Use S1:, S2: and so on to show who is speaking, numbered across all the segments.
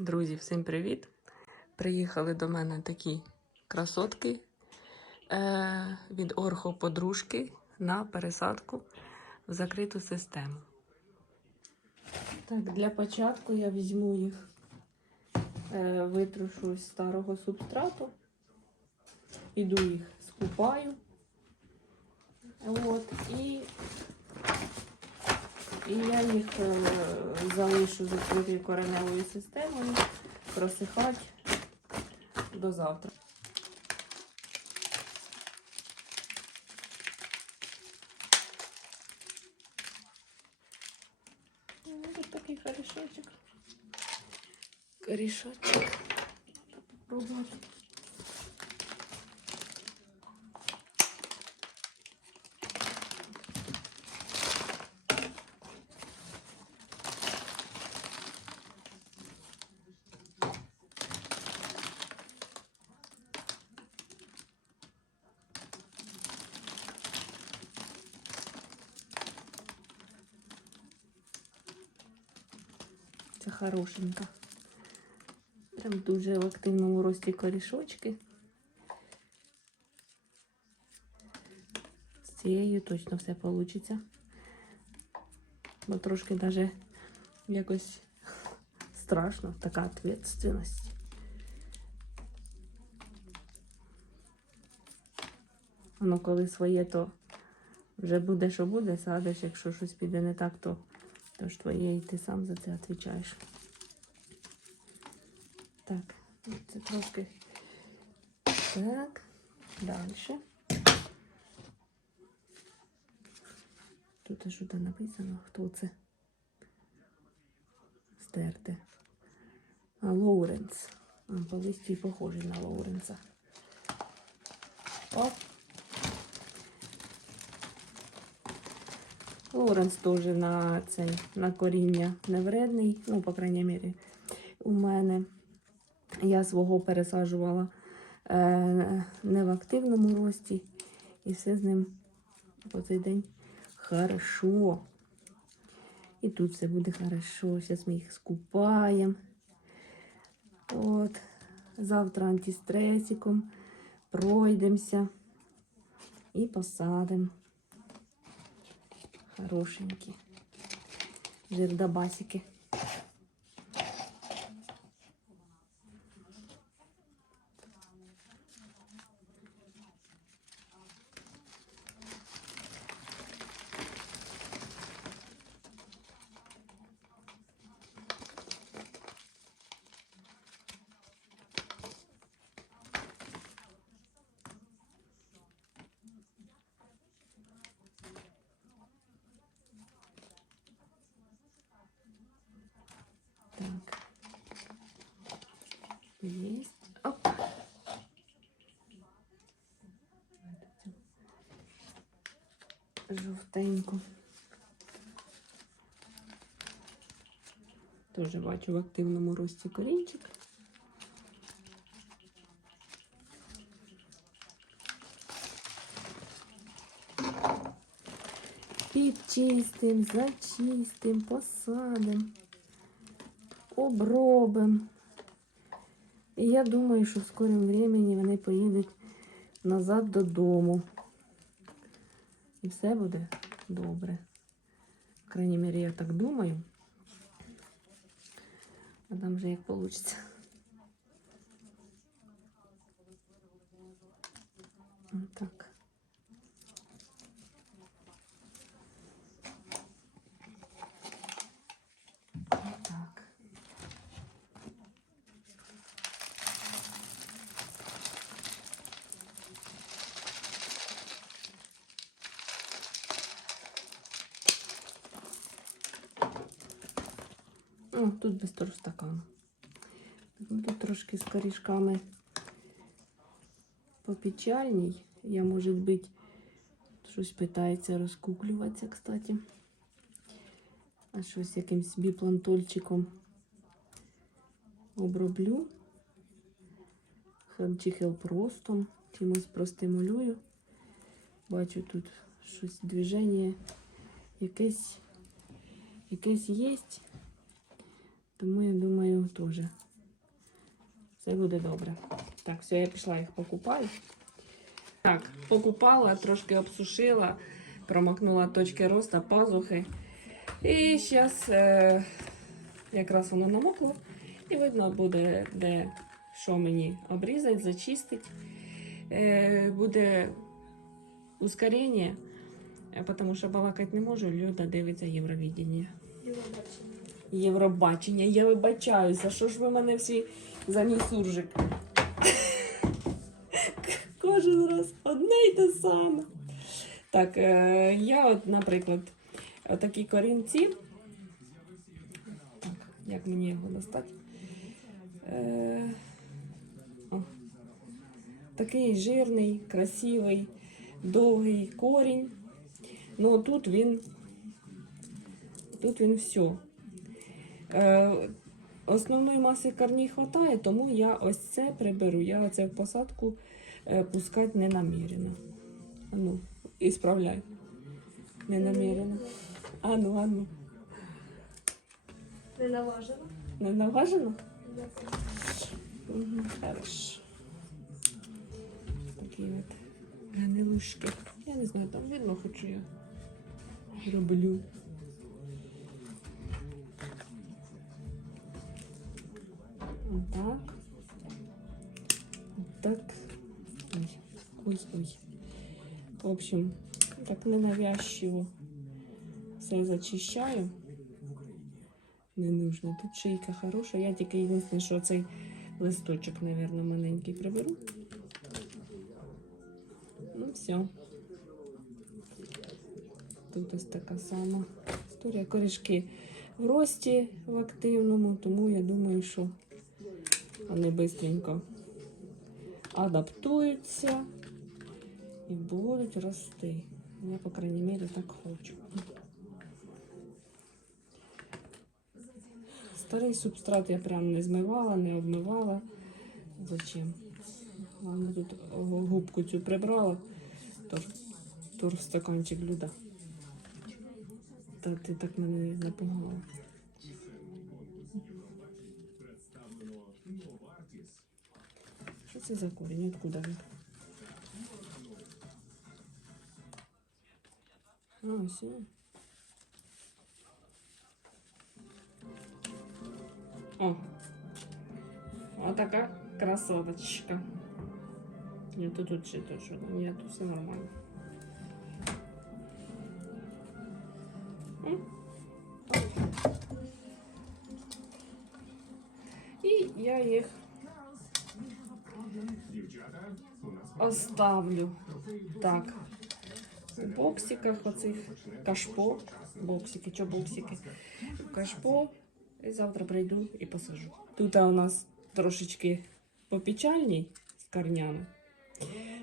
S1: Друзі, всім привіт! Приїхали до мене такі красотки е- від Орхо Подружки на пересадку в закриту систему. Так, для початку я візьму їх, е- витрушу з старого субстрату, іду їх скупаю. От, і і я їх е, залишу закритою кореневою системою просихати до завтра. Ну, Тут такий корешочок. Корешочок. Попробувати. Це хорошенька. Прям дуже в активному рості корішочки. З цією точно все вийде. Бо трошки навіть якось страшно, така відповідальність. Воно коли своє, то вже буде, що буде, садиш, якщо щось піде не так, то то ж твоє, і ти сам за це відповідаєш. Так, це трошки. Так, далі. Тут там написано, хто це? Стерти. А, Лоуренс. По листі похожий на Лоуренса. Оп. Лоренс теж на цей на коріння не вредний. Ну, по крайній мірі, у мене я свого пересаджувала е, не в активному рості. І все з ним по цей день хорошо. І тут все буде хорошо. Зараз ми їх скупаємо. От. Завтра антистресиком пройдемося і посадимо. Хорошенькі. Жирдобасики. Так. Есть. Оп. Жовтеньку. Теж бачу в активному рості корінчик. Підчистим, зачистим, посадим обробимо. І я думаю, що в скорім времени вони поїдуть назад додому. І все буде добре. В крайній мірі, я так думаю. А там вже як вийде. Так. О, тут без того. Тут трошки з корішками попечальній. Я, може бути, щось питається розкуклюватися, кстати. А щось якимсь біплантольчиком оброблю. Чи хелпростом, чимось простимулюю. Бачу тут щось движення якесь, якесь є. Тому я думаю, теж Все буде добре. Так, все, я пішла їх покупаю. Так, покупала, трошки обсушила, промокнула точки росту, пазухи. І зараз е, якраз воно намокло, і видно буде, де що мені обрізати, зачистити. Е, буде ускорення, е, тому що балакати не можу, Люда дивиться Євровідіння. Євробачення, я вибачаюся, що ж ви мене всі за мій суржик? Кожен раз одне й те саме. Так, е, я, от, наприклад, такі корінці. Так, як мені його достати? Е, такий жирний, красивий, довгий корінь. Ну, тут він, тут він все. Е, Основної маси корней вистачає, тому я ось це приберу. Я оце в посадку е, пускати не намірена. А ну, і справляй. Не намірена. Ану, ану.
S2: Не наважила.
S1: Не наважено? Угу, хорошо. Такі от гнилушки. Я не знаю, там видно, хочу я роблю. Отак. Отак. Ой, ой, ой. В общем, так ненавязчиво все зачищаю. Не нужно. Тут шийка хороша. Я тільки єдине, що цей листочок, мабуть, маленький приберу. Ну, все. Тут ось така сама історія. Корішки в рості в активному, тому я думаю, що вони швидко адаптуються і будуть рости. Я, по крайній мірі, так хочу. Старий субстрат я прям не змивала, не обмивала. Зачем? Ладно, тут губку цю прибрала, тож тур в стаканчик люда. Та ти так мене напугала. Що це за корінь? Откуда він? А, ось. він. О, вот такая красоточка. Нет, тут тут что-то что-то. Нет, тут все нормально. М. І я їх оставлю так. В боксиках оцих кашпо. Боксики, що боксики? Кашпо. І завтра прийду і посажу. Тут у нас трошечки попечальній з корнями.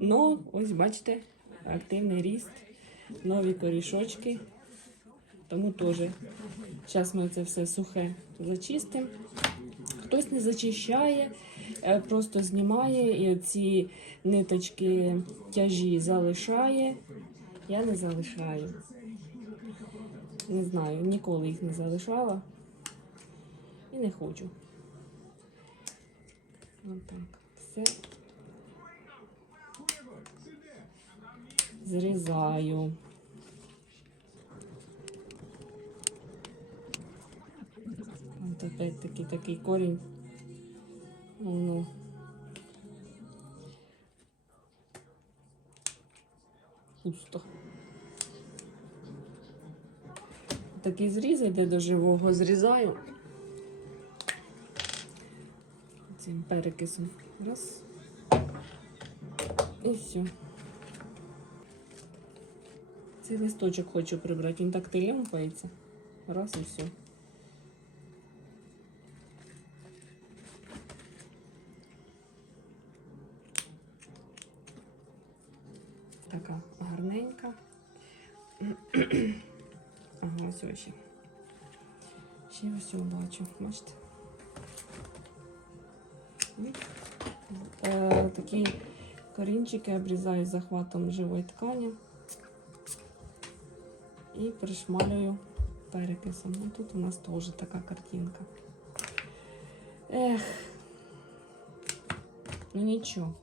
S1: Ну, ось бачите, активний ріст, нові корішочки. Тому теж зараз ми це все сухе зачистимо. Хтось не зачищає, е, просто знімає і ці ниточки тяжі залишає. Я не залишаю. Не знаю, ніколи їх не залишала. І не хочу. Отак. Все. Зрізаю. От опять таки такий корінь. Пусто. Такий зріз йде до живого, зрізаю. Цим перекисом. Раз. І все. Цей листочок хочу прибрати. Він так тилюмкається. Раз і все. Така гарненька. Ага, ось ось ще. Ще ось бачу. Бачите? Е, такі корінчики обрізаю захватом живої ткані і пришмалюю перекисом. Ну, тут у нас теж така картинка. Ех, Ну нічого.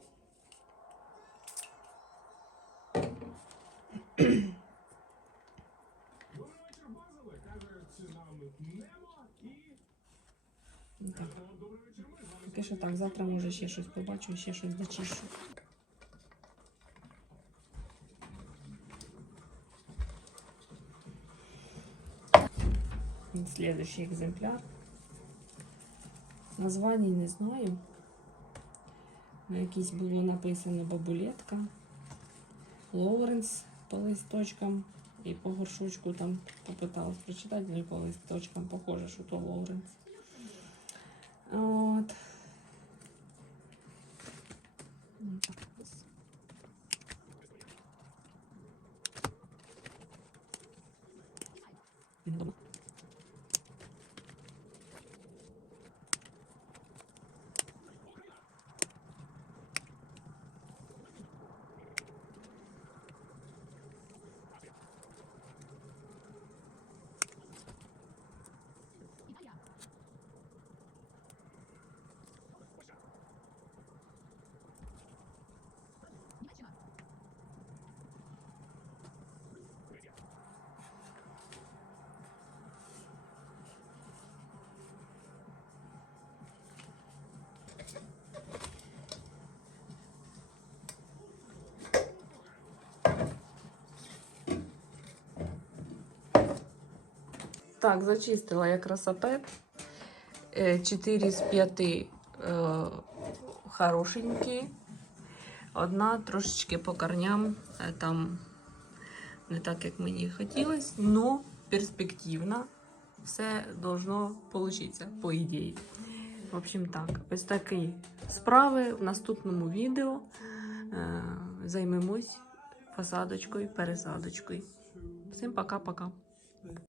S1: Ну, Так. Поки що так, завтра може ще щось побачу, ще щось дочищу. Следующий экземпляр. Названий не знаю. На якійсь було написано бабулетка. Лоуренс по листочкам і по горшочку там попиталась прочитати, і по листочкам похоже, що то Лоуренс. От. Ну, Так, зачистила я красопет. 4 з 5 е, хорошенькі. Одна трошечки по корням е, там не так, як мені хотілося, но перспективно. Все должно получиться, по ідеї. В общем, так, ось такі справи. В наступному відео е, займемось посадочкою, пересадочкою. Всім пока-пока.